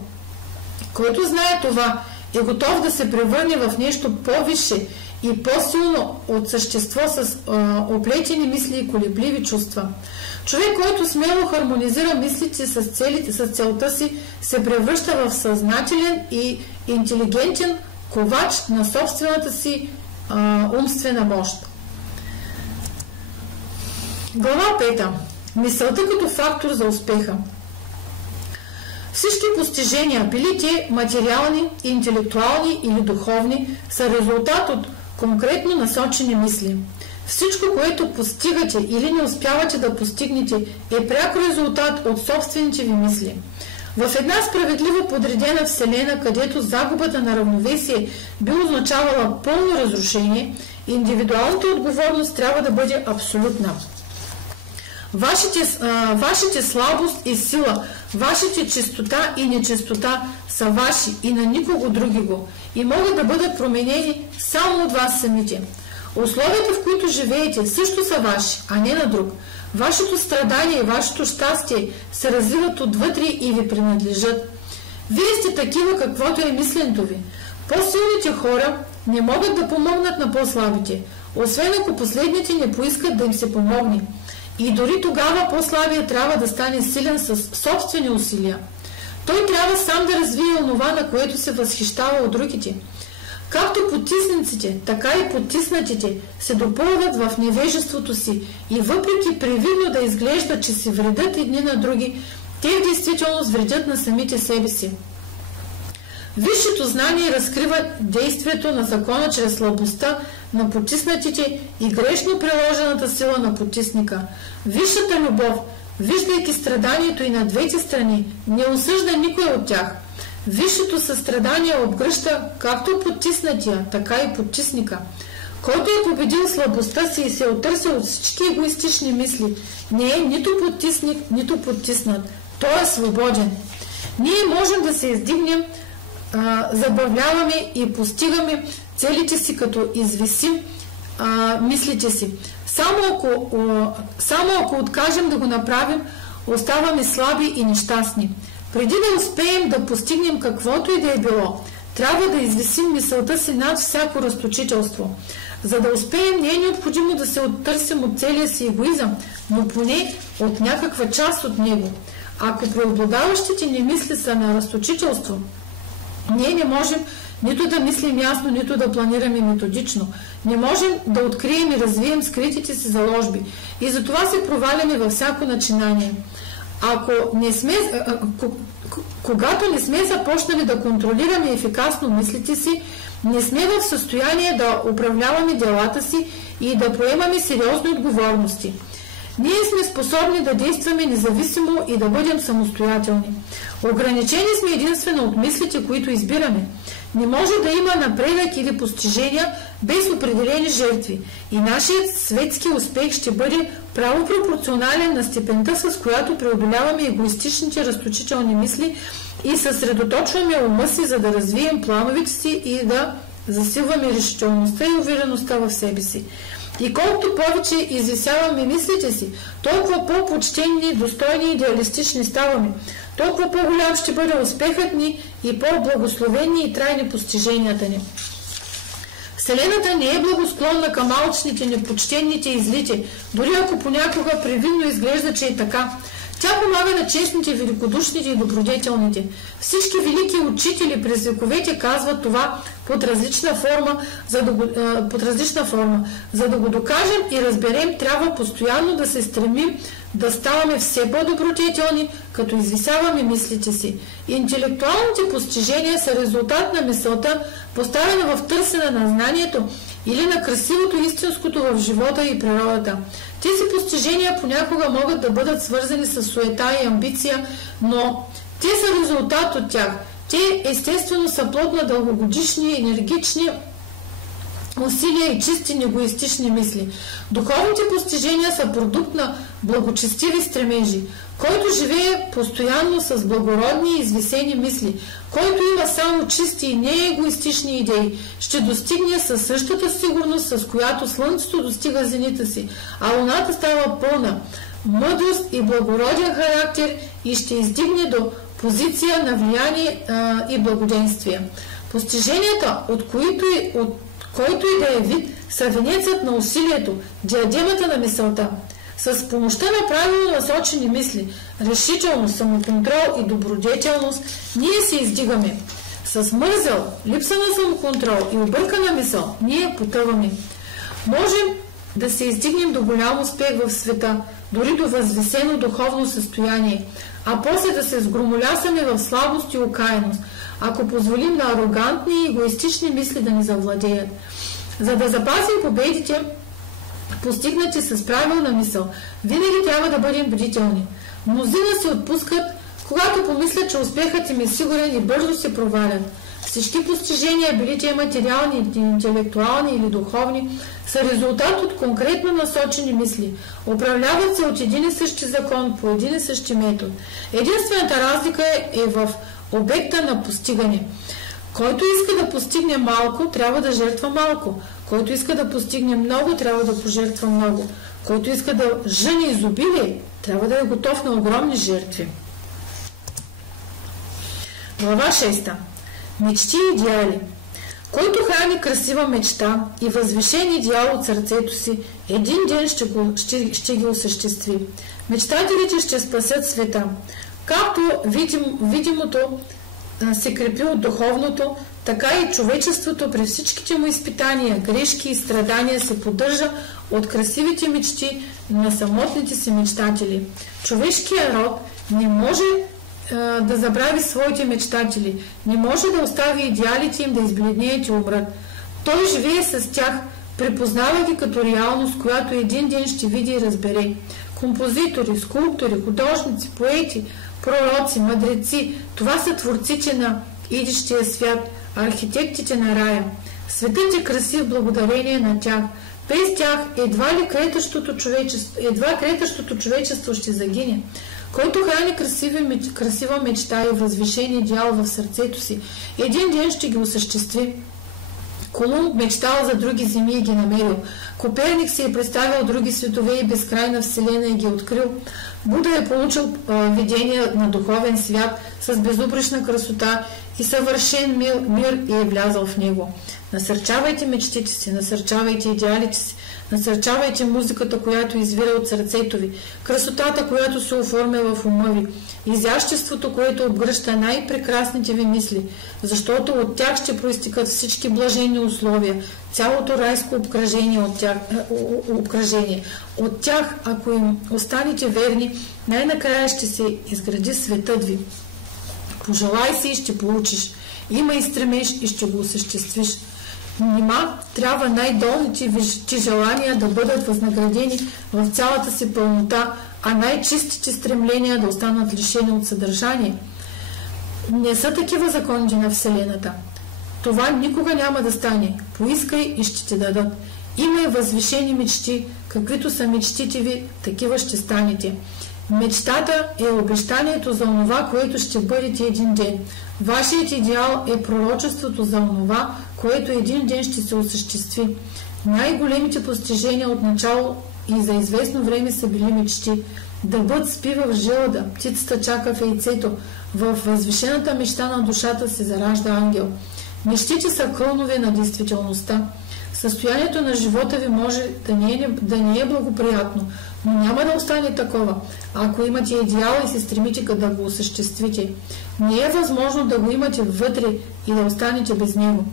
Който знае това, е готов да се превърне в нещо по-висше и по-силно от същество с оплетени мисли и колебливи чувства. Човек, който смело хармонизира мислите с целта си, се превръща в съзнателен и интелигентен ковач на собствената си умствена мощ. Глава 5. Мисълта като фактор за успеха. Всички постижения, били те материални, интелектуални или духовни, са резултат от конкретно насочени мисли. Всичко, което постигате или не успявате да постигнете, е пряк резултат от собствените ви мисли. В една справедливо подредена вселена, където загубата на равновесие би означавала пълно разрушение, индивидуалната отговорност трябва да бъде абсолютна. Вашите слабост и сила, вашите чистота и нечистота са ваши и на никого други го и могат да бъдат променени само от вас самите. Условията, в които живеете, също са ваши, а не на друг. Вашето страдание и вашето щастие се развиват отвътре и ви принадлежат. Вие сте такива, каквото е мисленето ви. По-силните хора не могат да помогнат на по-слабите, освен ако последните не поискат да им се помогне. И дори тогава по-слабия трябва да стане силен с собствени усилия. Той трябва сам да развие онова, на което се възхищава от другите. Както потисниците, така и потиснатите се допълват в невежеството си и въпреки привидно да изглежда, че си вредят едни на други, те в действителност вредят на самите себе си. Висшето знание разкрива действието на закона чрез слабостта на потиснатите и грешно приложената сила на потисника. Висшата любов, виждайки страданието и на двете страни, не осъжда никой от тях. Висшето състрадание обгръща както потиснатия, така и потисника. Който е победил слабостта си и се отърся от всички егоистични мисли, не е нито потисник, нито потиснат. Той е свободен. Ние можем да се издигнем, забавляваме и постигаме целите си, като извисим мислите си. Само ако откажем да го направим, оставаме слаби и нещастни. Преди да успеем да постигнем каквото и да е било, трябва да извисим мисълта си над всяко разточителство. За да успеем, не е необходимо да се оттърсим от целия си егоизъм, но поне от някаква част от него. Ако преобладаващите ни мисли са на разточителство, ние не можем нито да мислим ясно, нито да планираме методично. Не можем да открием и развием скритите си заложби. И затова се проваляме във всяко начинание. Когато не сме започнали да контролираме ефикасно мислите си, не сме в състояние да управляваме делата си и да поемаме сериозни отговорности. Ние сме способни да действаме независимо и да бъдем самостоятелни. Ограничени сме единствено от мислите, които избираме. Не може да има напредък или постижения без определени жертви. И нашият светски успех ще бъде право пропорционален на степента, с която преодоляваме егоистичните разточителни мисли и съсредоточваме ума си, за да развием плановете си и да засилваме решителността и увереността в себе си. И колкото повече извисяваме мислите си, толкова по-почтени, достойни и идеалистични ставаме. Толкова по-голям ще бъде успехът ни и по-благословени и трайни постиженията ни. Вселената не е благосклонна към алчните, непочтените и злите, дори ако понякога привидно изглежда, че е така. Тя помага на честните, великодушните и добродетелните. Всички велики учители през вековете казват това под различна форма. За да го докажем и разберем, трябва постоянно да се стремим да ставаме все по-добродетелни, като извисяваме мислите си. Интелектуалните постижения са резултат на мисълта, поставена в търсене на знанието или на красивото истинското в живота и природата. Тези постижения понякога могат да бъдат свързани с суета и амбиция, но те са резултат от тях. Те естествено са плод на дългогодишни, енергични усилия и чисти негоистични мисли. Духовните постижения са продукт на благочестиви стремежи. Който живее постоянно с благородни и извисени мисли, който има само чисти и неегоистични идеи, ще достигне със същата сигурност, с която слънцето достига зенита си, а луната става пълна мъдрост и благороден характер и ще издигне до позиция на влияние и благоденствие. Постиженията, от който и да е вид, са венецът на усилието, диадемата на мисълта. С помощта на правилно насочени мисли, решителност, самоконтрол и добродетелност, ние се издигаме. С мързел, липса на самоконтрол и объркана мисъл, ние потъваме. Можем да се издигнем до голям успех в света, дори до възвисено духовно състояние, а после да се сгромолясаме в слабост и окаяност, ако позволим на арогантни и егоистични мисли да ни завладеят. За да запазим победите, постигнати с правилна мисъл, винаги трябва да бъдем бдителни. Мнозина се отпускат, когато помислят, че успехът им е сигурен и бързо се провалят. Всички постижения, били те материални, интелектуални или духовни, са резултат от конкретно насочени мисли. Управляват се от един и същи закон, по един и същи метод. Единствената разлика е в обекта на постигане. Който иска да постигне малко, трябва да жертва малко. Който иска да постигне много, трябва да пожертва много. Който иска да жъне изобилие, трябва да е готов на огромни жертви. Глава 6. Мечти и идеали. Който храни красива мечта и възвишен идеал от сърцето си, един ден ще ги осъществи. Мечтателите ще спасят света. Както видимото се крепи от духовното, така и човечеството при всичките му изпитания, грешки и страдания се поддържа от красивите мечти на самотните си мечтатели. Човешкият род не може да забрави своите мечтатели, не може да остави идеалите им да избледнеят и умрат. Той живее с тях, препознава ги като реалност, която един ден ще види и разбере. Композитори, скулптори, художници, поети, пророци, мъдреци, това са творците на идещия свят, архитектите на рая. Светът е красив благодарение на тях. Без тях едва кретащото човечество ще загине. Който храни красива мечта и възвишен идеал в сърцето си, един ден ще ги осъществи. Колумб мечтал за други земи и ги намерил. Коперник си е представил други светове и безкрайна вселена и ги открил. Буда е получил видение на духовен свят с безупречна красота и съвършен мир и е влязъл в него. Насърчавайте мечтите си, насърчавайте идеалите си, насърчавайте музиката, която извира от сърцето ви, красотата, която се оформя в ума ви, изяществото, което обгръща най-прекрасните ви мисли, защото от тях ще проистикат всички блажени условия, цялото райско обкръжение. От тях, ако им останете верни, най-накрая ще се изгради светът ви. Пожелай си и ще получиш. Има и стремеж и ще го осъществиш. Нима трябва най-долните ти желания да бъдат възнаградени в цялата си пълнота, а най-чистите стремления да останат лишени от съдържание. Не са такива законите на Вселената. Това никога няма да стане. Поискай и ще ти дадат. Имай възвишени мечти, каквито са мечтите ви, такива ще станете. Мечтата е обещанието за онова, което ще бъдете един ден. Вашият идеал е пророчеството за онова, което един ден ще се осъществи. Най-големите постижения от начало и за известно време са били мечти. Дъбът спи в жилда, птицата чака в яйцето, в възвишената мечта на душата се заражда ангел. Мечтите са кълнове на действителността. Състоянието на живота ви може да не е благоприятно, но няма да остане такова, ако имате идеал и се стремите да го осъществите. Не е възможно да го имате вътре и да останете без него.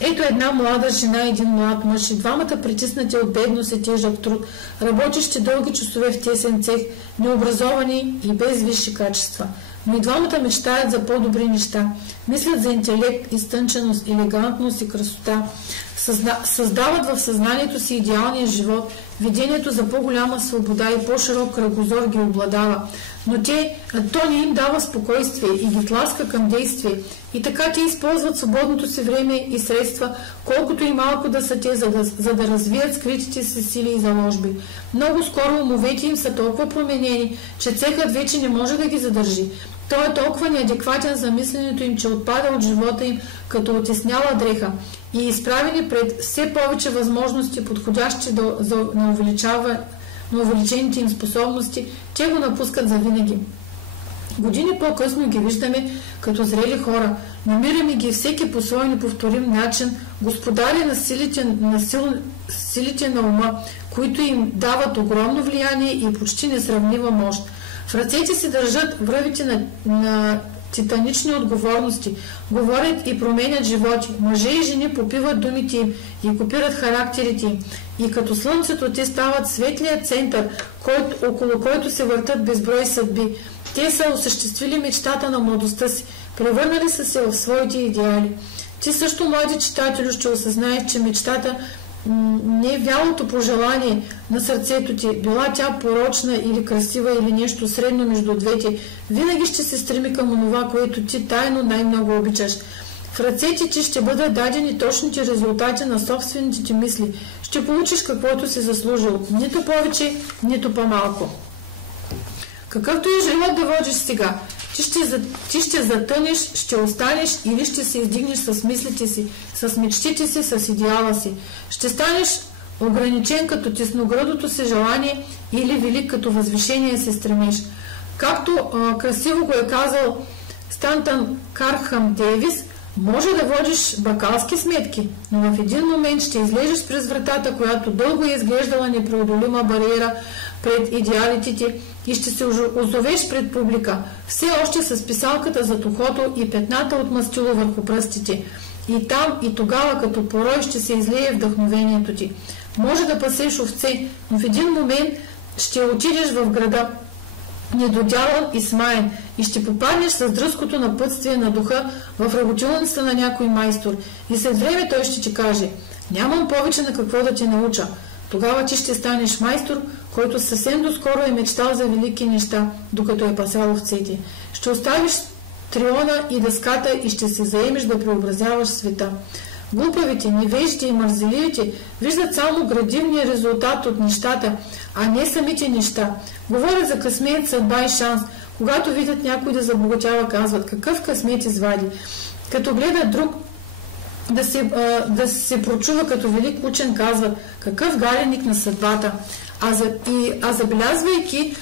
Ето една млада жена и един млад мъж, и двамата притиснати от бедност и тежък труд, работещи дълги часове в тесен цех, необразовани и без висши качества. Но и двамата мечтаят за по-добри неща. Мислят за интелект, изтънченост, елегантност и красота. Създават в съзнанието си идеалния живот. Видението за по-голяма свобода и по-широк кръгозор ги обладава. Но то не им дава спокойствие и ги тласка към действие. И така те използват свободното си време и средства, колкото и малко да са те, за да развият скритите си сили и заложби. Много скоро умовете им са толкова променени, че цехът вече не може да ги задържи. Той е толкова неадекватен за мисленето им, че отпада от живота им като отесняла дреха и изправени пред все повече възможности, подходящи на увеличените им способности, те го напускат завинаги. Години по-късно ги виждаме като зрели хора. Намираме ги всеки по свой неповторим начин, господари на силите на ума, които им дават огромно влияние и почти несравнима мощ. В ръцете си държат връвите на титанични отговорности, говорят и променят животи. Мъже и жени попиват думите им и копират характерите им. И като слънцето те стават светлият център, около който се въртат безброй съдби. Те са осъществили мечтата на младостта си, превърнали са се в своите идеали. Ти също, млади читатели, ще осъзнаеш, че мечтата не е вялото пожелание на сърцето ти, била тя порочна или красива или нещо средно между двете, винаги ще се стреми към онова, което ти тайно най-много обичаш. В ръцете ти ще бъдат дадени точните резултати на собствените ти мисли. Ще получиш каквото си заслужил, нито повече, нито по-малко. Какъвто и живот да водиш сега, ти ще затънеш, ще останеш или ще се издигнеш с мислите си, с мечтите си, с идеала си. Ще станеш ограничен като тесноградото си желание или велик като възвишение се стремиш. Както красиво го е казал Стантън Кархам Дейвис, може да водиш бакалски сметки, но в един момент ще излезеш през вратата, която дълго е изглеждала непреодолима бариера пред идеалите ти и ще се озовеш пред публика, все още с писалката зад ухото и петната от мастило върху пръстите. И там, и тогава, като порой, ще се излее вдъхновението ти. Може да пасеш овце, но в един момент ще отидеш в града, недодялан и смаян, и ще попаднеш с дръзкото напътствие на духа в работилницата на някой майстор. И след време той ще ти каже: нямам повече на какво да те науча. Тогава ти ще станеш майстор, който съвсем доскоро е мечтал за велики неща, докато е пасал овцете. Ще оставиш триона и дъската и ще се заемеш да преобразяваш света. Глупавите, невежите и мързеливите виждат само градивния резултат от нещата, а не самите неща. Говорят за късмет, съдба и шанс. Когато видят някой да забогатява, казват: какъв късмет извади. Като гледат друг да се прочува като велик учен, казват: какъв галеник на съдбата. А забелязвайки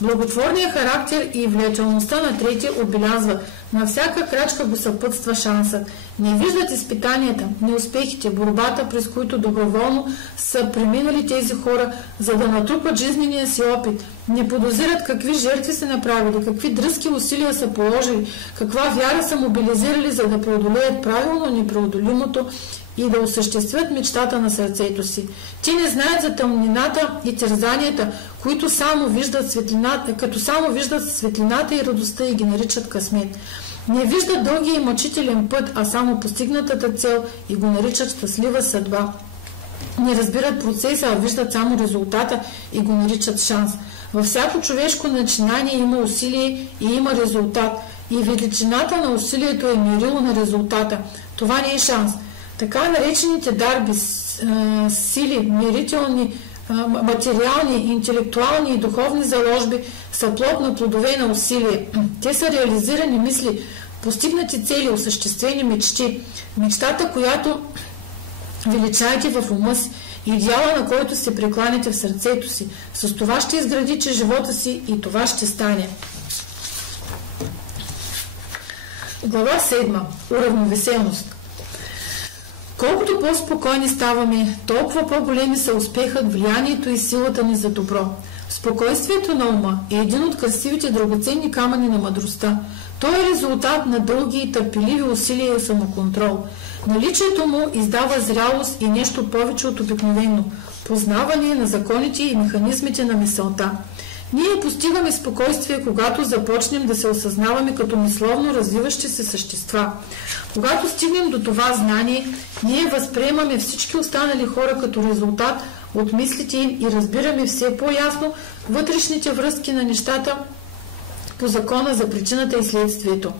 благотворния характер и влиятелността на трети, отбелязва: на всяка крачка го съпътства шансът. Не виждат изпитанията, неуспехите, борбата, през които доброволно са преминали тези хора, за да натрупат жизнения си опит. Не подозират какви жертви са направили, какви дръзки усилия са положили, каква вяра са мобилизирали, за да преодолеят правилно непреодолимото и да осъществят мечтата на сърцето си. Те не знаят за тъмнината и терзанията, като само виждат светлината и радостта и ги наричат късмет. Не виждат дългия и мъчителен път, а само постигнатата цел и го наричат щастлива съдба. Не разбират процеса, а виждат само резултата и го наричат шанс. Във всяко човешко начинание има усилие и има резултат. И величината на усилието е мерило на резултата. Това не е шанс. Така наречените дарби, сили, мерителни, материални, интелектуални и духовни заложби са плод на плодове на усилие. Те са реализирани мисли, постигнати цели, осъществени мечти. Мечтата, която величаете в ума си, идеала, на който се прекланяте в сърцето си. С това ще изградите живота си и това ще стане. Глава 7. Уравновесеност. Колкото по-спокойни ставаме, толкова по-големи са успехът, влиянието и силата ни за добро. Спокойствието на ума е един от красивите драгоценни камъни на мъдростта. Той е резултат на дълги и търпеливи усилия и самоконтрол. Наличието му издава зрялост и нещо повече от обикновено – познаване на законите и механизмите на мисълта. Ние постигаме спокойствие, когато започнем да се осъзнаваме като мисловно развиващи се същества. Когато стигнем до това знание, ние възприемаме всички останали хора като резултат от мислите им и разбираме все по-ясно вътрешните връзки на нещата по закона за причината и следствието.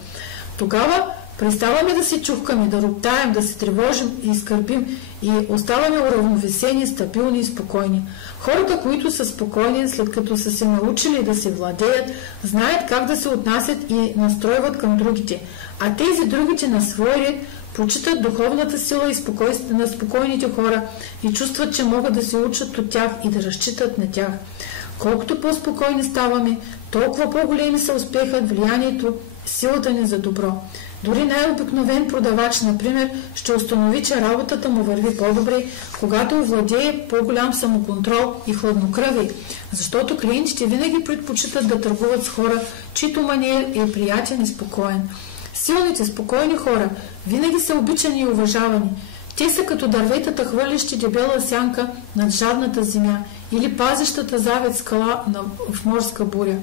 Тогава преставаме да се чухкаме, да роптаем, да се тревожим и скърбим и оставаме уравновесени, стабилни и спокойни. Хората, които са спокойни, след като са се научили да се владеят, знаят как да се отнасят и настройват към другите, а тези другите на свой ред почитат духовната сила и спокойствие на спокойните хора и чувстват, че могат да се учат от тях и да разчитат на тях. Колкото по-спокойни ставаме, толкова по-големи са успехът, влиянието, силата ни за добро. Дори най-обикновен продавач, например, ще установи, че работата му върви по-добре, когато овладее по-голям самоконтрол и хладнокръвие, защото клиентите винаги предпочитат да търгуват с хора, чието маниер е приятен и спокоен. Силните, спокойни хора винаги са обичани и уважавани. Те са като дърветата, хвърлящи дебела сянка над жадната земя или пазещата завет скала в морска буря.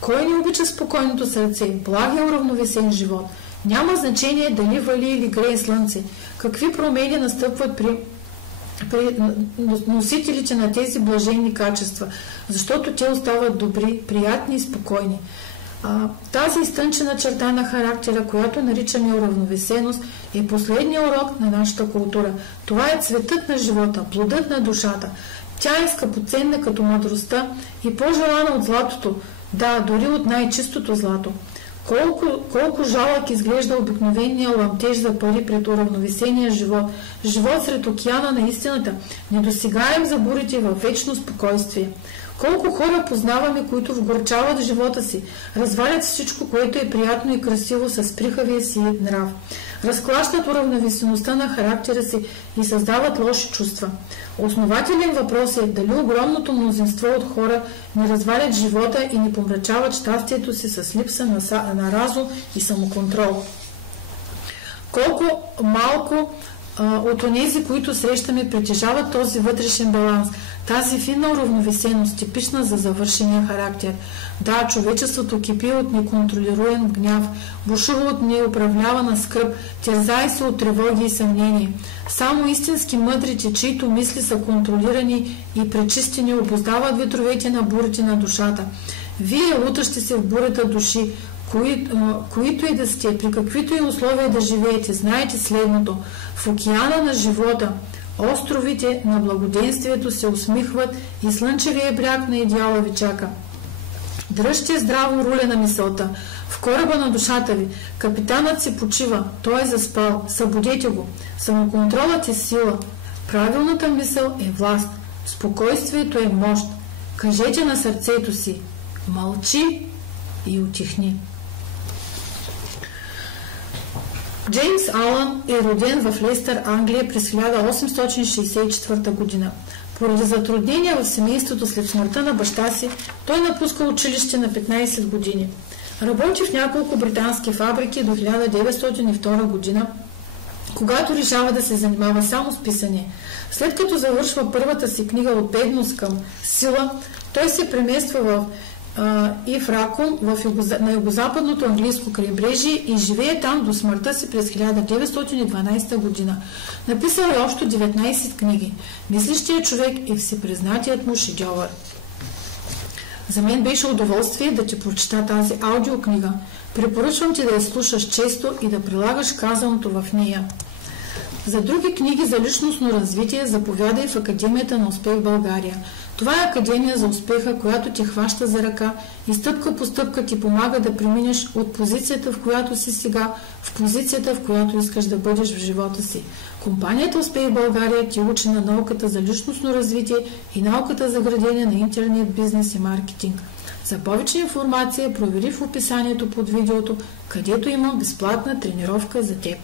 Кой не обича спокойното сърце, благия уравновесен живот? Няма значение дали вали или грее слънце. Какви промени настъпват при носителите на тези блаженни качества, защото те остават добри, приятни и спокойни. Тази изтънчена черта на характера, която наричаме уравновесеност, е последния урок на нашата култура. Това е цветът на живота, плодът на душата. Тя е скъпоценна като мъдростта и по-желана от златото, да, дори от най-чистото злато. Колко жалък изглежда обикновения ламтеж за пари пред уравновесения живот, живот сред океана на истината, недосегаем за бурите във вечно спокойствие. Колко хора познаваме, които вгорчават живота си, развалят всичко, което е приятно и красиво с прихавия си нрав, разклащат уравновесеността на характера си и създават лоши чувства. Основателен въпрос е дали огромното мнозинство от хора не развалят живота и не помрачават щастието си с липса на разум и самоконтрол. Колко малко от онези, които срещаме, притежават този вътрешен баланс, тази финна уравновесеност, типична за завършения характер. Да, човечеството кипи от неконтролируем гняв, бушува от неуправлявана скръб, терзае се от тревоги и съмнения. Само истински мъдрите, чието мисли са контролирани и пречистени, обуздават ветровете на бурите на душата. Вие лутащи се в бурята души, които и да сте, при каквито и условия да живеете, знаете следното: в океана на живота островите на благоденствието се усмихват и слънчевия бряг на идеала ви чака. Дръжте здраво руле на мисълта. В кораба на душата ви капитанът се почива, той е заспал, събудете го. Самоконтролът е сила, правилната мисъл е власт, спокойствието е мощ. Кажете на сърцето си: мълчи и утихни. Джеймс Алън е роден в Лестър, Англия през 1864 година. Поради затруднения в семейството след смъртта на баща си, той напуска училище на 15 години. Работи в няколко британски фабрики до 1902 година, когато решава да се занимава само с писане. След като завършва първата си книга "От бедност към сила", той се премества в и в Ракон на югозападното английско крайбрежие и живее там до смъртта си през 1912 година. Написал е общо 19 книги. Мислещият човек и всепризнатият му шедьовър. За мен беше удоволствие да ти прочета тази аудиокнига. Препоръчвам ти да я слушаш често и да прилагаш казаното в нея. За други книги за личностно развитие заповядай в Академията на успех в България. Това е академия за успеха, която те хваща за ръка и стъпка по стъпка ти помага да преминеш от позицията, в която си сега, в позицията, в която искаш да бъдеш в живота си. Компанията Успех в България ти учи на науката за личностно развитие и науката за градене на интернет бизнес и маркетинг. За повече информация провери в описанието под видеото, където има безплатна тренировка за теб.